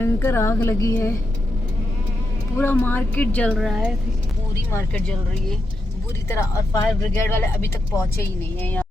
भयंकर आग लगी है, पूरा मार्केट जल रहा है, पूरी मार्केट जल रही है बुरी तरह। और फायर ब्रिगेड वाले अभी तक पहुंचे ही नहीं है यहाँ।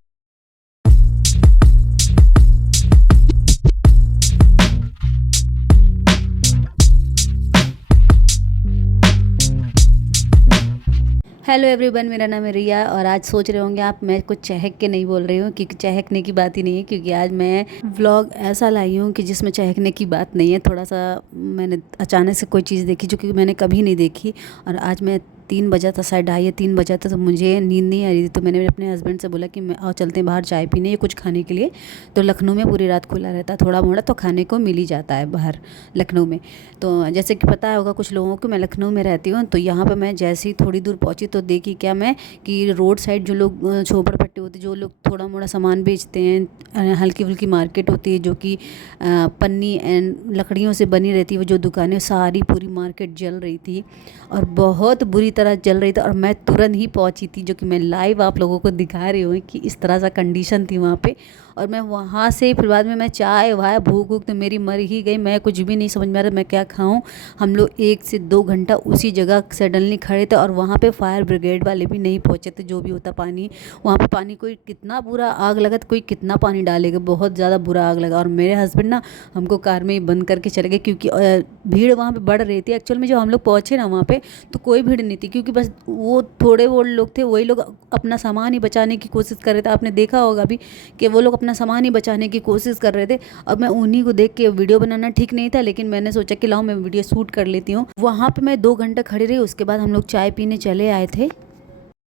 हेलो एवरीवन, मेरा नाम है रिया और आज सोच रहे होंगे आप मैं कुछ चहक के नहीं बोल रही हूँ, क्योंकि चहकने की बात ही नहीं है। क्योंकि आज मैं व्लॉग ऐसा लाई हूँ कि जिसमें चहकने की बात नहीं है। थोड़ा सा मैंने अचानक से कोई चीज़ देखी जो कि मैंने कभी नहीं देखी। और आज मैं 3 बजा था, शायद 2:30-3 बजा था, तो मुझे नींद नहीं आ रही थी। तो मैंने अपने हस्बैंड से बोला कि मैं आओ चलते हैं बाहर चाय पीने या कुछ खाने के लिए। तो लखनऊ में पूरी रात खुला रहता है, थोड़ा मोड़ा तो खाने को मिल ही जाता है बाहर लखनऊ में। तो जैसे कि पता होगा कुछ लोगों को, मैं लखनऊ में रहती हूँ। तो यहाँ पर मैं जैसे ही थोड़ी दूर पहुँची तो देखी क्या मैं कि रोड साइड जो लोग झोपड़पट्टी होती है, जो लोग थोड़ा मोड़ा सामान बेचते हैं, हल्की फुल्की मार्केट होती है जो कि पन्नी एंड लकड़ियों से बनी रहती है, वो जो दुकानें, सारी पूरी मार्केट जल रही थी और बहुत बुरी तरह जल रही थी। और मैं तुरंत ही पहुंची थी, जो कि मैं लाइव आप लोगों को दिखा रही हूँ कि इस तरह सा कंडीशन थी वहाँ पे। और मैं वहाँ से फिर बाद में मैं चाय वाय भूख तो मेरी मर ही गई। मैं कुछ भी नहीं समझ में आ रहा मैं क्या खाऊं। हम लोग 1 से 2 घंटा उसी जगह सडनली खड़े थे और वहाँ पे फायर ब्रिगेड वाले भी नहीं पहुँचे थे। जो भी होता पानी, वहाँ पे पानी, कोई कितना बुरा आग लगा तो कोई कितना पानी डालेगा, बहुत ज़्यादा बुरा आग लगा। और मेरे हस्बैंड ना हमको कार में ही बंद करके चले गए, क्योंकि भीड़ वहाँ पे बढ़ रही थी। एक्चुअल में जो हम लोग पहुँचे ना वहाँ पे तो कोई भीड़ नहीं थी, क्योंकि बस वो थोड़े वो लोग थे, वही लोग अपना सामान ही बचाने की कोशिश कर रहे थे। आपने देखा होगा भी कि वो लोग अपना सामान ही बचाने की कोशिश कर रहे थे। अब मैं उन्हीं को देख के वीडियो बनाना ठीक नहीं था, लेकिन मैंने सोचा कि लाओ मैं वीडियो शूट कर लेती हूँ। वहाँ पे मैं 2 घंटा खड़ी रही, उसके बाद हम लोग चाय पीने चले आए थे।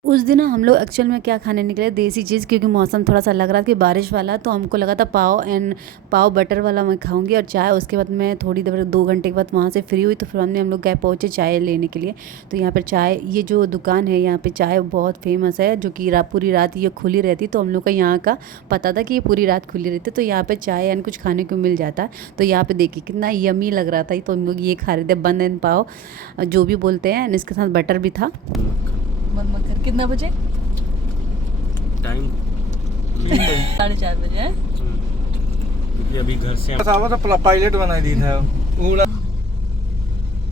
उस दिन ना हम लोग एक्चुअल में क्या खाने निकले, देसी चीज़, क्योंकि मौसम थोड़ा सा लग रहा था कि बारिश वाला। तो हमको लगा था पाव एंड पाव बटर वाला मैं खाऊंगी और चाय। उसके बाद मैं थोड़ी देर 2 घंटे के बाद वहाँ से फ्री हुई, तो फिर हम लोग गए पहुँचे चाय लेने के लिए। तो यहाँ पर चाय, ये जो दुकान है यहाँ पे चाय बहुत फेमस है, जो कि पूरी रात ये खुली रहती। तो हम लोग का यहाँ का पता था कि ये पूरी रात खुली रहती, तो यहाँ पर चाय एंड कुछ खाने को मिल जाता। तो यहाँ पर देखिए कितना यमी लग रहा था। तो हम लोग ये खा रहे थे, बन एंड पाव जो भी बोलते हैं, एंड इसके साथ बटर भी था। मक्खन कितना बजे टाइम? 4:30 बजे है। क्योंकि अभी घर से तो पायलट बना दी था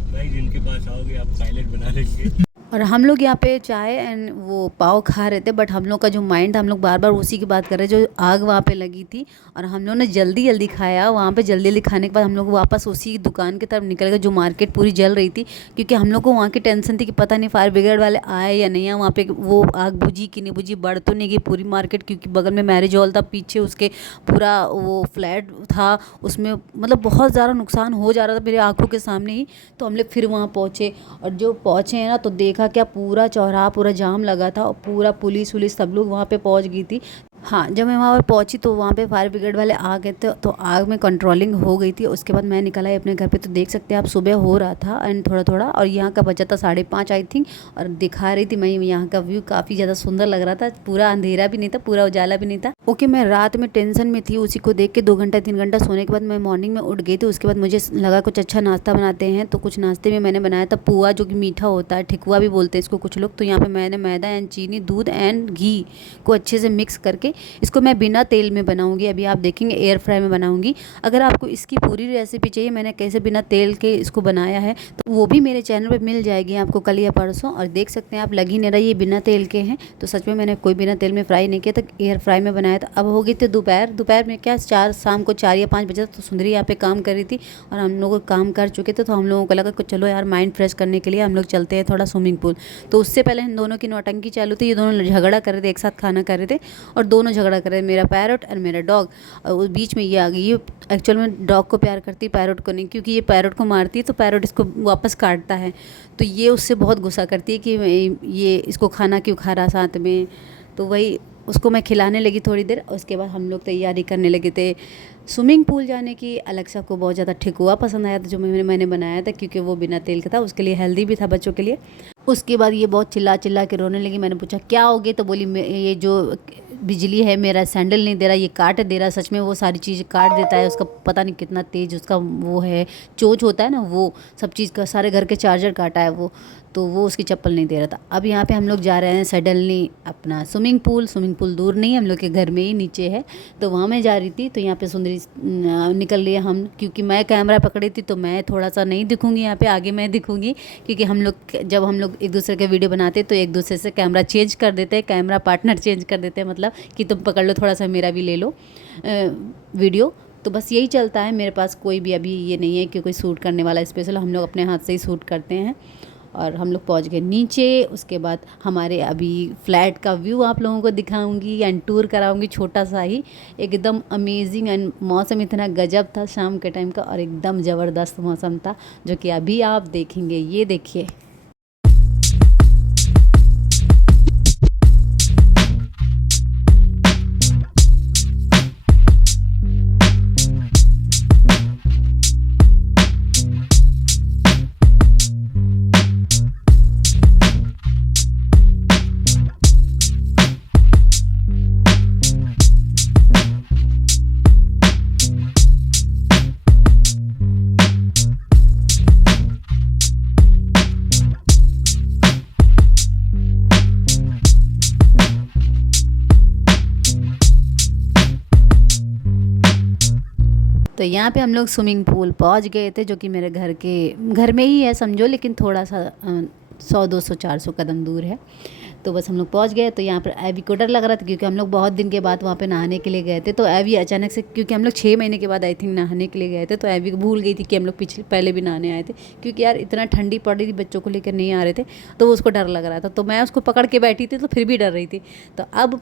भाई, जिनके पास आओगे आप पायलट बना लेंगे। और हम लोग यहाँ पे चाय एंड वो पाव खा रहे थे, बट हम लोग का जो माइंड था, हम लोग बार बार उसी की बात कर रहे, जो आग वहाँ पे लगी थी। और हम लोग ने जल्दी जल्दी खाया वहाँ पे। जल्दी जल्दी खाने के बाद हम लोग वापस उसी दुकान की तरफ निकल गए, जो मार्केट पूरी जल रही थी। क्योंकि हम लोग को वहाँ की टेंशन थी कि पता नहीं फायर ब्रिगेड वाले आए या नहीं आए, वहाँ पे वो आग बुझी कि नहीं बुझी, बढ़ तो नहीं गई पूरी मार्केट। क्योंकि बगल में मैरिज हॉल था, पीछे उसके पूरा वो फ्लैट था, उसमें मतलब बहुत ज़्यादा नुकसान हो जा रहा था मेरे आँखों के सामने ही। तो हम लोग फिर वहाँ पहुँचे, और जो पहुँचे हैं ना तो देखा क्या पूरा चौराहा पूरा जाम लगा था और पूरा पुलिस वुलिस सब लोग वहाँ पे पहुँच गई थी। हाँ, जब मैं वहाँ पर पहुँची तो वहाँ पे फायर ब्रिगेड वाले आ गए थे, तो आग में कंट्रोलिंग हो गई थी। उसके बाद मैं निकला है अपने घर पे। तो देख सकते हैं आप, सुबह हो रहा था एंड थोड़ा थोड़ा, और यहाँ का बचा था 5:30 आई थिंक। और दिखा रही थी मैं यहाँ का व्यू, काफ़ी ज़्यादा सुंदर लग रहा था। पूरा अंधेरा भी नहीं था, पूरा उजाला भी नहीं था। ओके, मैं रात में टेंशन में थी, उसी को देख के 2 घंटा 3 घंटा सोने के बाद मैं मॉर्निंग में उठ गई थी। उसके बाद मुझे लगा कुछ अच्छा नाश्ता बनाते हैं, तो कुछ नाश्ते में मैंने बनाया था पुआ, जो कि मीठा होता है, ठेकुआ भी बोलते हैं इसको कुछ लोग। तो यहाँ पर मैंने मैदा एंड चीनी, दूध एंड घी को अच्छे से मिक्स करके इसको मैं बिना तेल में बनाऊंगी। अभी आप देखेंगे एयर फ्राई में बनाऊंगी। अगर आपको इसकी पूरी रेसिपी चाहिए, मैंने कैसे बिना तेल के इसको बनाया है, तो वो भी मेरे चैनल पे मिल जाएगी आपको कल या परसों। और देख सकते हैं आप, लगी नहीं रही, ये बिना तेल के हैं। तो सच में मैंने कोई बिना तेल में फ्राई नहीं किया था, एयर फ्राई में बनाया था। अब हो गई थी दोपहर में क्या, शाम को 4 या 5 बजे तो सुंदरी यहाँ पे काम कर रही थी और हम लोग काम कर चुके थे। तो हम लोगों को लगा कि चलो यार, माइंड फ्रेश करने के लिए हम लोग चलते हैं थोड़ा स्विमिंग पूल। तो उससे पहले इन दोनों की नौटंकी चालू थी। ये दोनों झगड़ा कर रहे थे, एक साथ खाना कर रहे थे और दोनों झगड़ा कर रहे थे, मेरा पैरट और मेरा डॉग। और उस बीच में ये आ गई। ये एक्चुअल में डॉग को प्यार करती है, पैरट को नहीं, क्योंकि ये पैरट को मारती है तो पैरट इसको वापस काटता है। तो ये उससे बहुत गुस्सा करती है कि ये इसको खाना क्यों खा रहा साथ में। तो वही उसको मैं खिलाने लगी थोड़ी देर। उसके बाद हम लोग तैयारी करने लगे थे स्विमिंग पूल जाने की। अलेक्सा को बहुत ज़्यादा ठेकुआ पसंद आया था, जो मैंने बनाया था, क्योंकि वो बिना तेल का था, उसके लिए हेल्दी भी था बच्चों के लिए। उसके बाद ये बहुत चिल्ला चिल्ला के रोने लगी। मैंने पूछा क्या हो गया, तो बोली ये जो बिजली है, मेरा सैंडल नहीं दे रहा, ये काट दे रहा, सच में वो सारी चीज़ें काट देता है। उसका पता नहीं कितना तेज़ उसका वो है, चोंच होता है ना, वो सब चीज़ का सारे घर के चार्जर काटा है वो, तो वो उसकी चप्पल नहीं दे रहा था। अब यहाँ पे हम लोग जा रहे हैं सडनली अपना स्विमिंग पूल दूर नहीं है, हम लोग के घर में ही नीचे है, तो वहाँ मैं जा रही थी। तो यहाँ पे सुंदरी निकल रही है हम, क्योंकि मैं कैमरा पकड़ी थी तो मैं थोड़ा सा नहीं दिखूंगी यहाँ पे, आगे मैं दिखूंगी, क्योंकि जब हम लोग एक दूसरे के वीडियो बनाते तो एक दूसरे से कैमरा चेंज कर देते हैं, कैमरा पार्टनर चेंज कर देते हैं, मतलब कि तुम पकड़ लो थोड़ा सा, मेरा भी ले लो वीडियो। तो बस यही चलता है, मेरे पास कोई भी अभी ये नहीं है कि कोई शूट करने वाला स्पेशल, हम लोग अपने हाथ से ही शूट करते हैं। और हम लोग पहुंच गए नीचे। उसके बाद हमारे अभी फ्लैट का व्यू आप लोगों को दिखाऊंगी एंड टूर कराऊंगी, छोटा सा ही, एकदम अमेजिंग। एंड मौसम इतना गजब था शाम के टाइम का, और एकदम ज़बरदस्त मौसम था, जो कि अभी आप देखेंगे। ये देखिए, तो यहाँ पे हम लोग स्विमिंग पूल पहुँच गए थे, जो कि मेरे घर में ही है समझो, लेकिन थोड़ा सा 100-200-400 कदम दूर है। तो बस हम लोग पहुँच गए। तो यहाँ पर एवी को डर लग रहा था, क्योंकि हम लोग बहुत दिन के बाद वहाँ पे नहाने के लिए गए थे। तो एवी अचानक से, क्योंकि हम लोग 6 महीने के बाद आई थिंक नहाने के लिए गए थे, तो एवी भूल गई थी कि हम लोग पहले भी नहाने आए थे, क्योंकि यार इतना ठंडी पड़ रही थी, बच्चों को लेकर नहीं आ रहे थे, तो उसको डर लग रहा था। तो मैं उसको पकड़ के बैठी थी, तो फिर भी डर रही थी। तो अब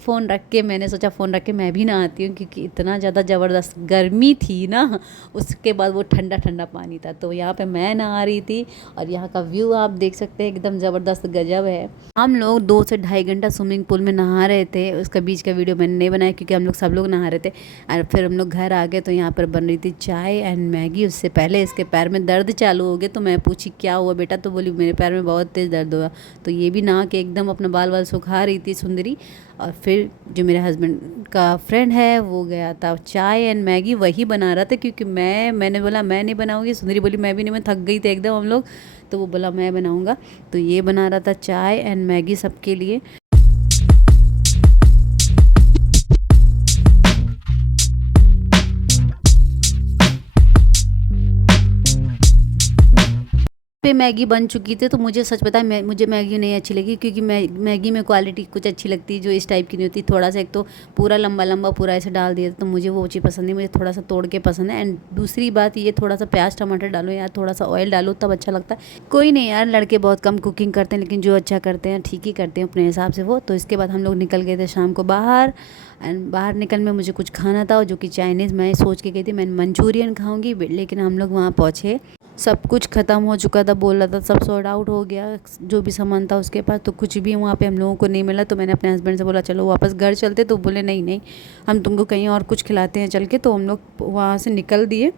मैंने सोचा फ़ोन रख के मैं भी नहाती हूँ, क्योंकि इतना ज़्यादा ज़बरदस्त गर्मी थी ना, उसके बाद वो ठंडा ठंडा पानी था। तो यहाँ पर मैं नहा रही थी, और यहाँ का व्यू आप देख सकते हैं, एकदम ज़बरदस्त गजब है। हम लोग 2 से ढाई घंटा स्विमिंग पूल में नहा रहे थे। उसका बीच का वीडियो मैंने नहीं बनाया, क्योंकि हम लोग सब लोग नहा रहे थे। और फिर हम लोग घर आ गए, तो यहाँ पर बन रही थी चाय एंड मैगी। उससे पहले इसके पैर में दर्द चालू हो गया, तो मैं पूछी क्या हुआ बेटा, तो बोली मेरे पैर में बहुत तेज़ दर्द हुआ। तो ये भी नहा के एकदम अपना बाल सुखा रही थी सुंदरी। और फिर जो मेरे हस्बैंड का फ्रेंड है वो गया था चाय एंड मैगी वही बना रहा था, क्योंकि मैंने बोला मैं नहीं बनाऊँगी, सुंदरी बोली मैं भी नहीं, मैं थक गई थी एकदम हम लोग, तो वो बोला मैं बनाऊँगा। तो ये बना रहा था चाय एंड मैगी सबके लिए। पे मैगी बन चुकी थी, तो मुझे सच बताएं मुझे मैगी नहीं अच्छी लगी, क्योंकि मैगी में क्वालिटी कुछ अच्छी लगती है जो इस टाइप की नहीं होती। थोड़ा सा एक तो पूरा लंबा पूरा ऐसे डाल दिया, तो मुझे वो चीज़ पसंद नहीं, मुझे थोड़ा सा तोड़ के पसंद है। एंड दूसरी बात ये, थोड़ा सा प्याज टमाटर डालो यार, थोड़ा सा ऑयल डालो, तब अच्छा लगता है। कोई नहीं यार, लड़के बहुत कम कुकिंग करते हैं, लेकिन जो अच्छा करते हैं ठीक ही करते हैं अपने हिसाब से वो। तो इसके बाद हम लोग निकल गए थे शाम को बाहर। एंड बाहर निकल में मुझे कुछ खाना था, जो कि चाइनीज़ मैं सोच के गई थी, मैं मंचूरियन खाऊंगी, लेकिन हम लोग वहाँ पहुँचे, सब कुछ ख़त्म हो चुका था, बोल रहा था सब सॉर्ट आउट हो गया, जो भी सामान था उसके पास, तो कुछ भी वहाँ पे हम लोगों को नहीं मिला। तो मैंने अपने हस्बैंड से बोला चलो वापस घर चलते, तो बोले नहीं हम तुमको कहीं और कुछ खिलाते हैं चल के। तो हम लोग वहाँ से निकल दिए,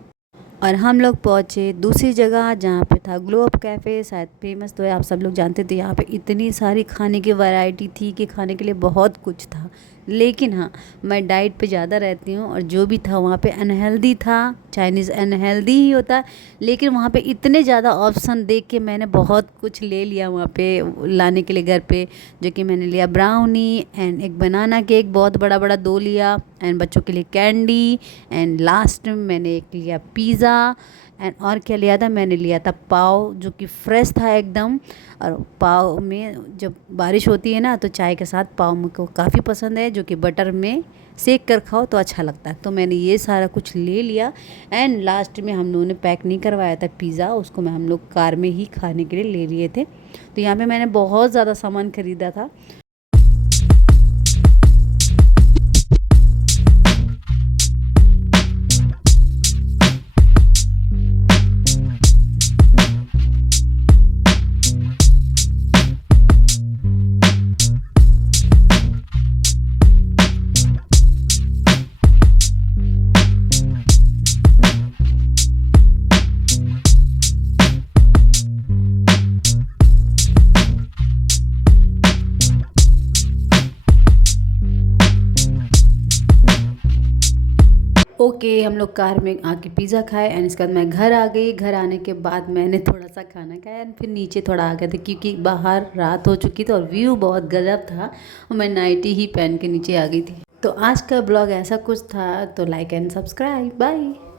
और हम लोग पहुँचे दूसरी जगह, जहाँ पे था ग्लोब कैफ़े, शायद फेमस तो है, आप सब लोग जानते थे। यहाँ पे इतनी सारी खाने की वैरायटी थी कि खाने के लिए बहुत कुछ था, लेकिन हाँ मैं डाइट पे ज़्यादा रहती हूँ, और जो भी था वहाँ पे अनहेल्दी था। चाइनीज़ अनहेल्दी ही होता है, लेकिन वहाँ पे इतने ज़्यादा ऑप्शन देख के मैंने बहुत कुछ ले लिया वहाँ पे लाने के लिए घर पे, जो कि मैंने लिया ब्राउनी एंड एक बनाना केक बहुत बड़ा 2 लिया, एंड बच्चों के लिए कैंडी, एंड लास्ट में मैंने एक लिया पिज़्ज़ा। एंड और क्या लिया था, मैंने लिया था पाव, जो कि फ्रेश था एकदम। और पाव में जब बारिश होती है ना, तो चाय के साथ पाव मुझको काफ़ी पसंद है, जो कि बटर में सेक कर खाओ तो अच्छा लगता है। तो मैंने ये सारा कुछ ले लिया। एंड लास्ट में हम लोगों ने पैक नहीं करवाया था पिज़्ज़ा, उसको हम लोग कार में ही खाने के लिए ले लिए थे। तो यहाँ पे मैंने बहुत ज़्यादा सामान ख़रीदा था। हम लोग कार में आके पिज़्ज़ा खाए एंड इसके बाद मैं घर आ गई। घर आने के बाद मैंने थोड़ा सा खाना खाया एंड फिर नीचे थोड़ा आ गए थे क्योंकि बाहर रात हो चुकी थी और व्यू बहुत गजब था और मैं नाइटी ही पहन के नीचे आ गई थी। तो आज का ब्लॉग ऐसा कुछ था, तो लाइक एंड सब्सक्राइब, बाय।